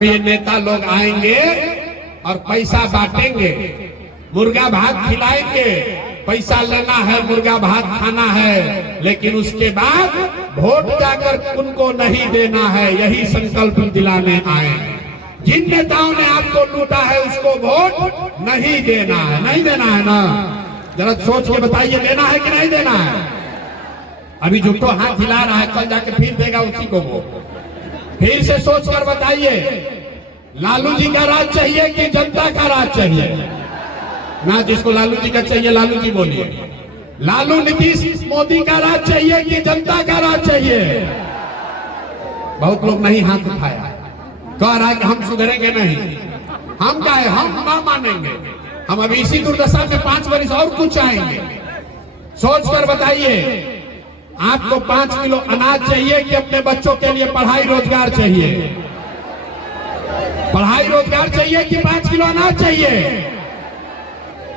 ये नेता लोग आएंगे और पैसा बांटेंगे, मुर्गा भात खिलाएंगे, पैसा लेना है, मुर्गा भात खाना है, लेकिन उसके बाद वोट जाकर उनको नहीं देना है। यही संकल्प दिलाने आए। जिन नेताओं ने आपको लूटा है उसको वोट नहीं देना है। नहीं देना है ना? जरा सोच के बताइए, देना है कि नहीं देना है? अभी जो तो हाथ हिला रहा है, कल जाके फिर देगा उसी को वोट। फिर से सोचकर बताइए, लालू जी का राज चाहिए कि जनता का राज चाहिए? ना, जिसको लालू जी का चाहिए लालू जी बोलिए। लालू नीतीश मोदी का राज चाहिए कि जनता का राज चाहिए? बहुत लोग नहीं हाथ उठाया, कह रहा है कि हम सुधरेंगे नहीं। हम क्या है, हम ना मानेंगे। हम अभी इसी दुर्दशा में 5 वर्ष और कुछ आएंगे। सोच कर बताइए, आपको 5 किलो अनाज चाहिए कि अपने बच्चों के लिए पढ़ाई रोजगार चाहिए? पढ़ाई रोजगार चाहिए कि 5 किलो अनाज चाहिए?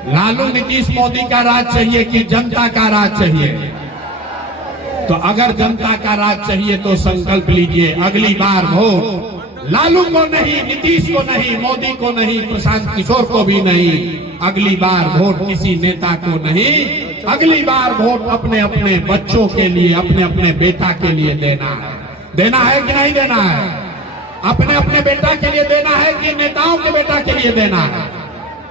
लालू नीतीश मोदी का राज चाहिए कि जनता का राज चाहिए? तो अगर जनता का राज चाहिए तो संकल्प लीजिए, अगली बार वोट लालू को नहीं, नीतीश को नहीं, मोदी को नहीं, प्रशांत किशोर को भी नहीं। अगली बार वोट किसी नेता को नहीं, अगली बार वोट अपने अपने बच्चों के लिए, अपने अपने बेटा के लिए देना है। देना है कि नहीं देना है? अपने अपने बेटा के लिए देना है कि नेताओं के बेटा के लिए देना है?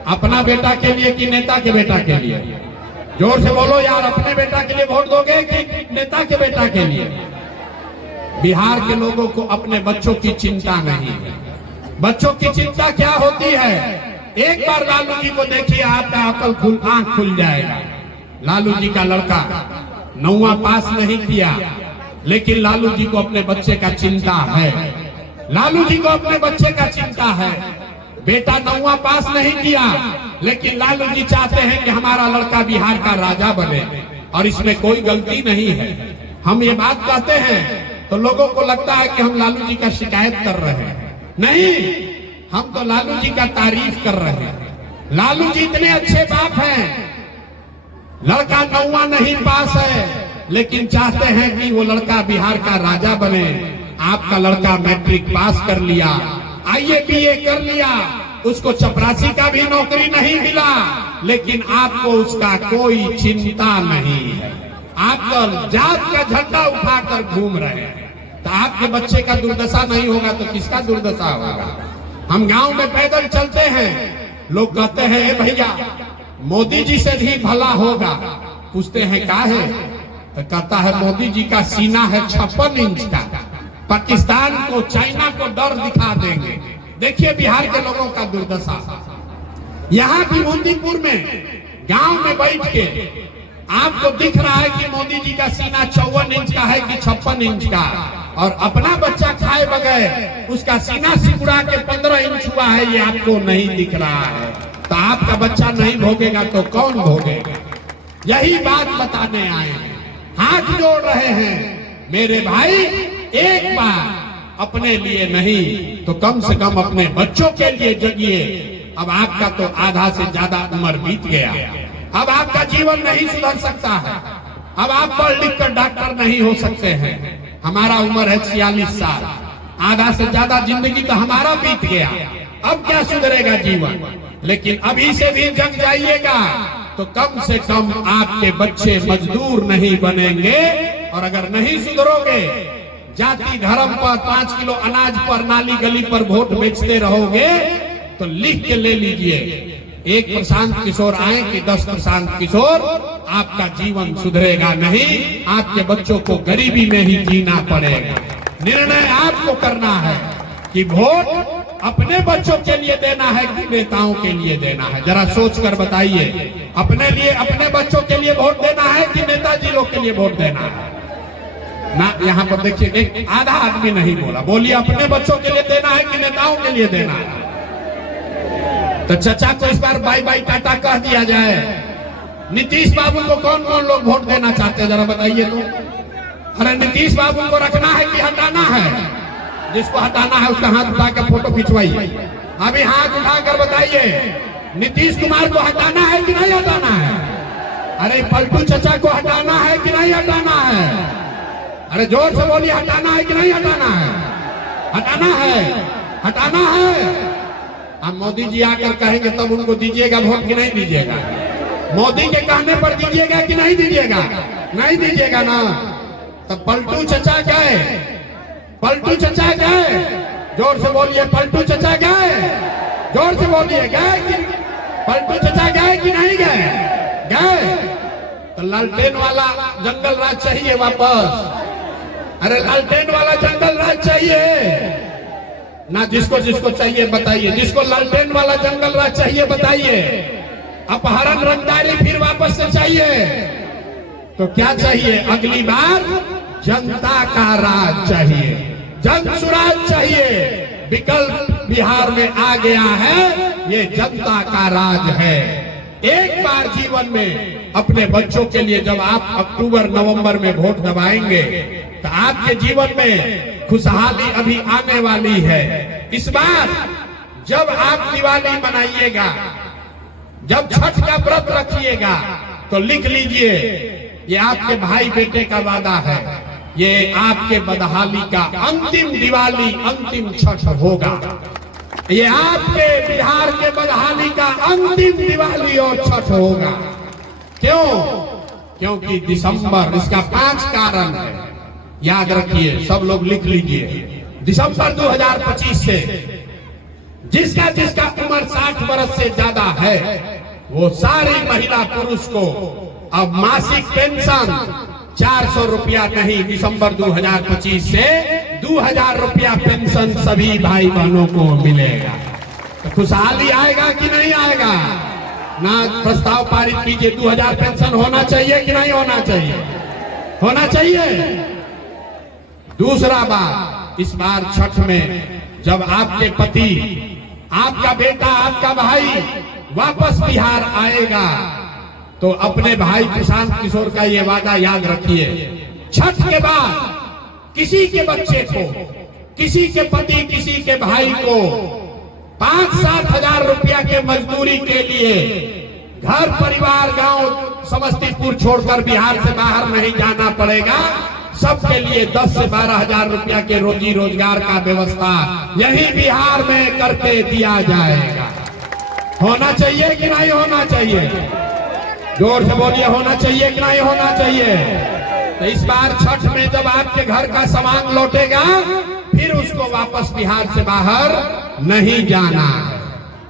अपना बेटा के लिए कि नेता के बेटा के लिए? जोर से बोलो यार, अपने बेटा के लिए वोट दोगे कि नेता के बेटा के लिए? बिहार के लोगों को अपने बच्चों की चिंता नहीं है। बच्चों की चिंता क्या होती है? एक बार लालू जी को देखिए, आपका अकल आंख खुल जाएगा। लालू जी का लड़का 9वां पास नहीं किया, लेकिन लालू जी को अपने बच्चे का चिंता है। लालू जी को अपने बच्चे का चिंता है। बेटा 9वां पास नहीं किया, लेकिन लालू जी चाहते हैं कि हमारा लड़का बिहार का राजा बने, और इसमें कोई गलती नहीं है। हम ये बात कहते हैं तो लोगों को लगता है कि हम लालू जी का शिकायत कर रहे हैं। नहीं, हम तो लालू जी का तारीफ कर रहे हैं। लालू जी इतने अच्छे बाप हैं। लड़का 9वां नहीं पास है, लेकिन चाहते हैं कि वो लड़का बिहार का राजा बने। आपका लड़का मैट्रिक पास कर लिया, IABA कर लिया, उसको चपरासी का भी नौकरी नहीं मिला, लेकिन आपको उसका कोई चिंता नहीं है। आप तो जात का झंडा उठाकर घूम रहे हैं। तो आपके बच्चे का दुर्दशा नहीं होगा तो किसका दुर्दशा होगा? हम गांव में पैदल चलते हैं, लोग कहते हैं ए भैया मोदी जी से भी भला होगा। पूछते हैं क्या है? तो कहता है मोदी जी का सीना है 56 इंच का, पाकिस्तान को, चाइना को डर दिखा देंगे। देखिए बिहार के लोगों का दुर्दशा। यहाँ भी मोदीपुर में गांव में बैठ के आपको दिख रहा है कि मोदी जी का सीना 54 इंच का है कि 56 इंच का, और अपना बच्चा खाए बगैर उसका सीना सिकुड़ा के 15 इंच हुआ है, ये आपको नहीं दिख रहा है। तो आपका बच्चा नहीं भोगेगा तो कौन भोगेगा? यही बात बताने आए हैं। हाथ जोड़ रहे हैं मेरे भाई, एक बार अपने लिए नहीं तो कम से कम अपने बच्चों के लिए जगिए। अब आपका तो आधा से ज्यादा उम्र बीत गया, अब आपका जीवन नहीं सुधर सकता है। अब आप पढ़ लिख कर डॉक्टर नहीं हो सकते हैं। हमारा उम्र है 46 साल, आधा से ज्यादा जिंदगी तो हमारा बीत गया। अब क्या सुधरेगा जीवन? लेकिन अभी से भी जग जाइएगा तो कम से कम आपके बच्चे मजदूर नहीं बनेंगे। और अगर नहीं सुधरोगे, जाति धर्म पर, 5 किलो अनाज पर, नाली गली पर वोट बेचते रहोगे, तो लिख के ले लीजिए, 1 प्रशांत किशोर आए कि 10 प्रशांत किशोर, आपका जीवन सुधरेगा नहीं। आपके बच्चों को गरीबी में ही जीना पड़ेगा। निर्णय आपको करना है कि वोट अपने बच्चों के लिए देना है कि नेताओं के लिए देना है। जरा सोच कर बताइए, अपने लिए, अपने बच्चों के लिए वोट देना है कि नेताजी लोग के लिए वोट देना है? ना, यहाँ पर देखिए एक आधा आदमी नहीं बोला। बोलिए, अपने बच्चों के लिए देना है कि नेताओं के लिए देना है? तो चचा को इस बार बाय बाय टाटा कह दिया जाए। नीतीश बाबू को कौन कौन लोग वोट देना चाहते हैं, जरा बताइए तो। अरे नीतीश बाबू को रखना है कि हटाना है? जिसको हटाना है उसका हाथ उठाकर फोटो खिंचवाइए। अभी हाथ उठाकर बताइए, नीतीश कुमार को हटाना है कि नहीं हटाना है? अरे पलटू चचा को हटाना है कि नहीं हटाना है? अरे जोर से बोलिए, हटाना है कि नहीं हटाना है? हटाना है। हटाना है। अब मोदी जी आकर कहेंगे तब उनको दीजिएगा वोट कि नहीं दीजिएगा? मोदी के कहने पर दीजिएगा कि नहीं दीजिएगा? नहीं दीजिएगा ना। तब पलटू चचा गए, पलटू चचा गए, जोर से बोलिए पलटू चचा गए, जोर से बोलिए गए कि पलटू चचा गए कि नहीं गए? गए। तो लालटेन वाला जंगल राज चाहिए वापस। अरे लालटेन वाला जंगल राज चाहिए ना? जिसको जिसको चाहिए बताइए, जिसको लालटेन वाला जंगल राज चाहिए बताइए। अपहरण रंगदारी फिर वापस से चाहिए तो क्या चाहिए? अगली बार जनता का राज चाहिए, जन सुराज चाहिए। विकल्प बिहार में आ गया है, ये जनता का राज है। एक बार जीवन में अपने बच्चों के लिए जब आप अक्टूबर नवंबर में वोट दबाएंगे तो आपके जीवन में खुशहाली अभी आने वाली है। इस बार जब आप दिवाली मनाइएगा, जब छठ का व्रत रखिएगा तो लिख लीजिए ये आपके भाई बेटे का वादा है, ये आपके बदहाली का अंतिम दिवाली, अंतिम छठ होगा। ये आपके बिहार के बदहाली का अंतिम दिवाली और छठ होगा। क्यों? क्योंकि दिसंबर, इसका 5 कारण है, याद रखिए, सब लोग लिख लीजिए। दिसंबर 2025 से जिसका जिसका उम्र 60 वर्ष से ज्यादा है वो सारी महिला पुरुष को अब मासिक पेंशन 400 रुपया नहीं, दिसंबर 2025 से 2000 रुपया पेंशन सभी भाई बहनों को मिलेगा। तो खुशहाली आएगा कि नहीं आएगा? ना प्रस्ताव पारित कीजिए, 2000 पेंशन होना चाहिए कि नहीं होना चाहिए? होना चाहिए। दूसरा बात, इस बार छठ में जब आपके पति, आपका बेटा, आपका भाई वापस बिहार आएगा तो अपने भाई प्रशांत किशोर का ये वादा याद रखिए, छठ के बाद किसी के बच्चे को, किसी के पति, किसी के भाई को 5-7 हजार रुपया के मजदूरी के लिए घर परिवार गांव समस्तीपुर छोड़कर बिहार से बाहर नहीं जाना पड़ेगा। सबके लिए 10 से 12 हजार रुपया के रोजी रोजगार का व्यवस्था यही बिहार में करके दिया जाएगा। होना चाहिए कि नहीं होना चाहिए? जोर से बोलिए, होना चाहिए कि नहीं होना चाहिए? तो इस बार छठ में जब आपके घर का सामान लौटेगा फिर उसको वापस बिहार से बाहर नहीं जाना,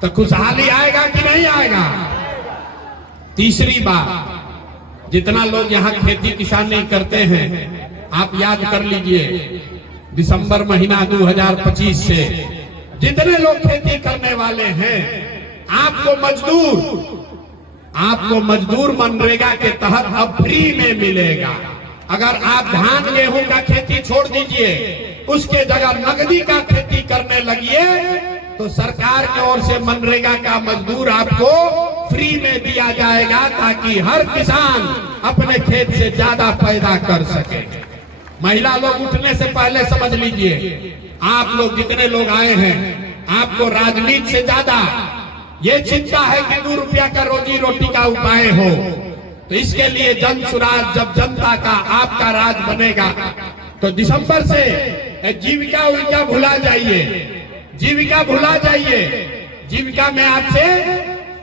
तो खुशहाली आएगा कि नहीं आएगा? तीसरी बात, जितना लोग यहाँ खेती किसानी करते हैं आप याद कर लीजिए, दिसंबर महीना 2025 से जितने लोग खेती करने वाले हैं आपको मजदूर मनरेगा के तहत अब फ्री में मिलेगा। अगर आप धान गेहूं का खेती छोड़ दीजिए, उसके जगह नगदी का खेती करने लगिए तो सरकार की ओर से मनरेगा का मजदूर आपको फ्री में दिया जाएगा ताकि हर किसान अपने खेत से ज्यादा पैदा कर सके। महिला लोग उठने से पहले समझ लीजिए, आप लोग जितने लोग आए हैं आपको राजनीति से ज्यादा ये चिंता है कि 2 रुपया का रोजी रोटी का उपाय हो। तो इसके लिए जन सुराज, जब जनता का आपका राज बनेगा तो दिसंबर से जीविका उविका भुला जाइए, जीविका भुला जाइए। जीविका में आपसे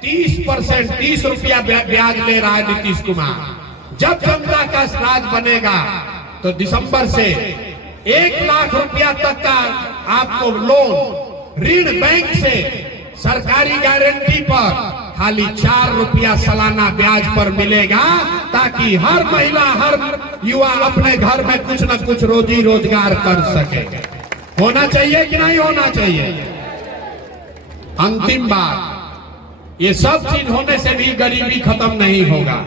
30% 30 रुपया ब्याज ले रहा है नीतीश कुमार। जब जनता का राज बनेगा तो दिसंबर से 1 लाख रुपया तक का आपको लोन, ऋण बैंक से सरकारी गारंटी पर खाली 4 रुपया सालाना ब्याज पर मिलेगा ताकि हर महिला, हर युवा अपने घर में कुछ न कुछ रोजी रोजगार कर सके। होना चाहिए कि नहीं होना चाहिए? अंतिम बात, ये सब चीज होने से भी गरीबी खत्म नहीं होगा।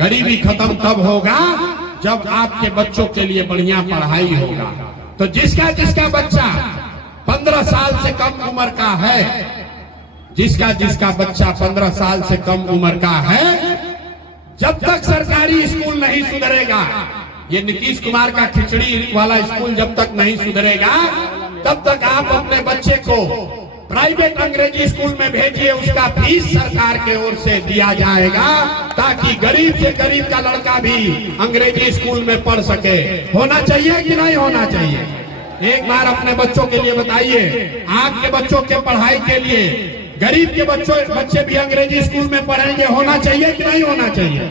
गरीबी खत्म तब होगा जब आपके बच्चों के लिए बढ़िया पढ़ाई होगा। तो जिसका जिसका बच्चा 15 साल से कम उम्र का है, जिसका जिसका बच्चा 15 साल से कम उम्र का है, जब तक सरकारी स्कूल नहीं सुधरेगा, ये नीतीश कुमार का खिचड़ी वाला स्कूल जब तक नहीं सुधरेगा तब तक आप अपने बच्चे को प्राइवेट अंग्रेजी स्कूल में भेजिए, उसका फीस सरकार के ओर से दिया जाएगा ताकि गरीब से गरीब का लड़का भी अंग्रेजी स्कूल में पढ़ सके। होना चाहिए कि नहीं होना चाहिए? एक बार अपने बच्चों के लिए बताइए, आपके बच्चों के पढ़ाई के लिए गरीब के बच्चे भी अंग्रेजी स्कूल में पढ़ेंगे, होना चाहिए कि नहीं होना चाहिए?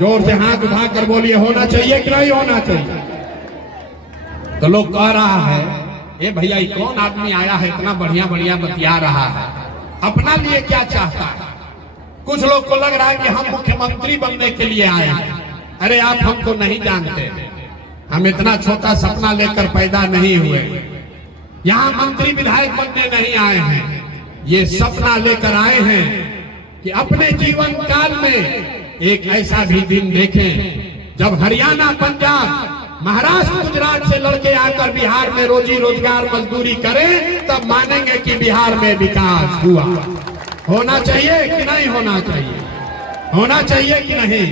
जोर से हाथ उठा कर बोलिए, होना चाहिए कि नहीं होना चाहिए? तो लोग कह रहा है, ए भैया ये कौन आदमी आया है इतना बढ़िया बढ़िया बतिया रहा है, अपना लिए क्या चाहता है? कुछ लोग को लग रहा है कि हम मुख्यमंत्री बनने के लिए आए हैं। अरे आप हमको नहीं जानते, हम इतना छोटा सपना लेकर पैदा नहीं हुए, यहाँ मंत्री विधायक बनने नहीं आए हैं। ये सपना लेकर आए हैं कि अपने जीवन काल में एक ऐसा भी दिन देखें जब हरियाणा, पंजाब, महाराष्ट्र, गुजरात से लड़के आकर बिहार में रोजी रोजगार मजदूरी करें, तब मानेंगे कि बिहार में विकास हुआ। होना चाहिए कि नहीं होना चाहिए? होना चाहिए कि नहीं?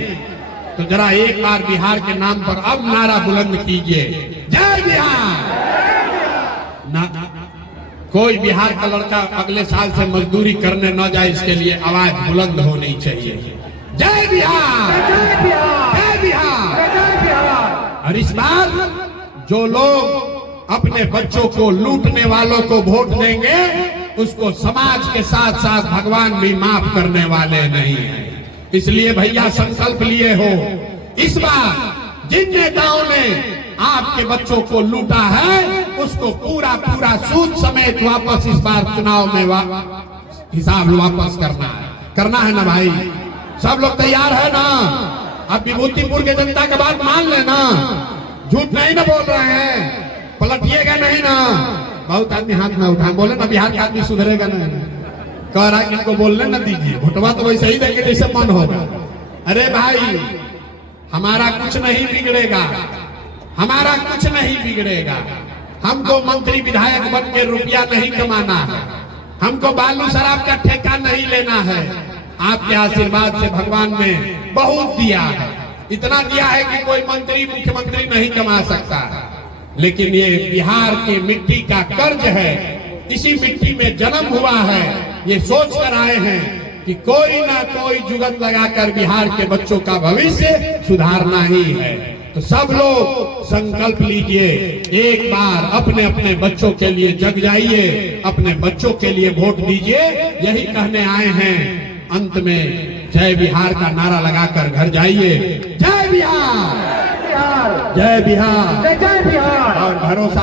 तो जरा एक बार बिहार के नाम पर अब नारा बुलंद कीजिए, जय बिहार। कोई बिहार का लड़का अगले साल से मजदूरी करने न जाए, इसके लिए आवाज बुलंद होनी चाहिए, जय बिहार, जय बिहार, जय बिहार। और इस बार जो लोग अपने बच्चों को लूटने वालों को वोट देंगे, उसको समाज के साथ साथ भगवान भी माफ करने वाले नहीं है। इसलिए भैया संकल्प लिए हो, इस बार जिन नेताओं ने आपके बच्चों को लूटा है, उसको पूरा पूरा सूद समेत वापस इस बार चुनाव में हिसाब वापस करना है ना भाई? सब लोग तैयार है ना? अब विभूतिपुर के जनता का बात मान लेना, झूठ नहीं ना बोल रहे हैं, पलटिएगा नहीं ना? बहुत आदमी हाथ में उठा, बोले ना बिहार का आदमी सुधरेगा नहीं, कह रहा है कि इनको बोलने न दीजिए, भुटवा तो वैसे ही देंगे जैसे मन होगा। अरे भाई, हमारा कुछ नहीं बिगड़ेगा, हमारा कुछ नहीं बिगड़ेगा। हमको मंत्री विधायक बन के रुपया नहीं कमाना है, हमको बालू शराब का ठेका नहीं लेना है। आपके आशीर्वाद से भगवान ने बहुत दिया है, इतना दिया है कि कोई मंत्री मुख्यमंत्री नहीं कमा सकता। लेकिन ये बिहार की मिट्टी का कर्ज है, इसी मिट्टी में जन्म हुआ है। ये सोच कर आए हैं कि कोई ना कोई जुगत लगाकर बिहार के बच्चों का भविष्य सुधारना ही है। तो सब लोग संकल्प लीजिए, एक बार अपने अपने बच्चों के लिए जग जाइए, अपने बच्चों के लिए वोट दीजिए। यही कहने आए हैं। अंत में जय बिहार का नारा लगाकर घर जाइए। जय बिहार, जय बिहार, जय बिहार, और भरोसा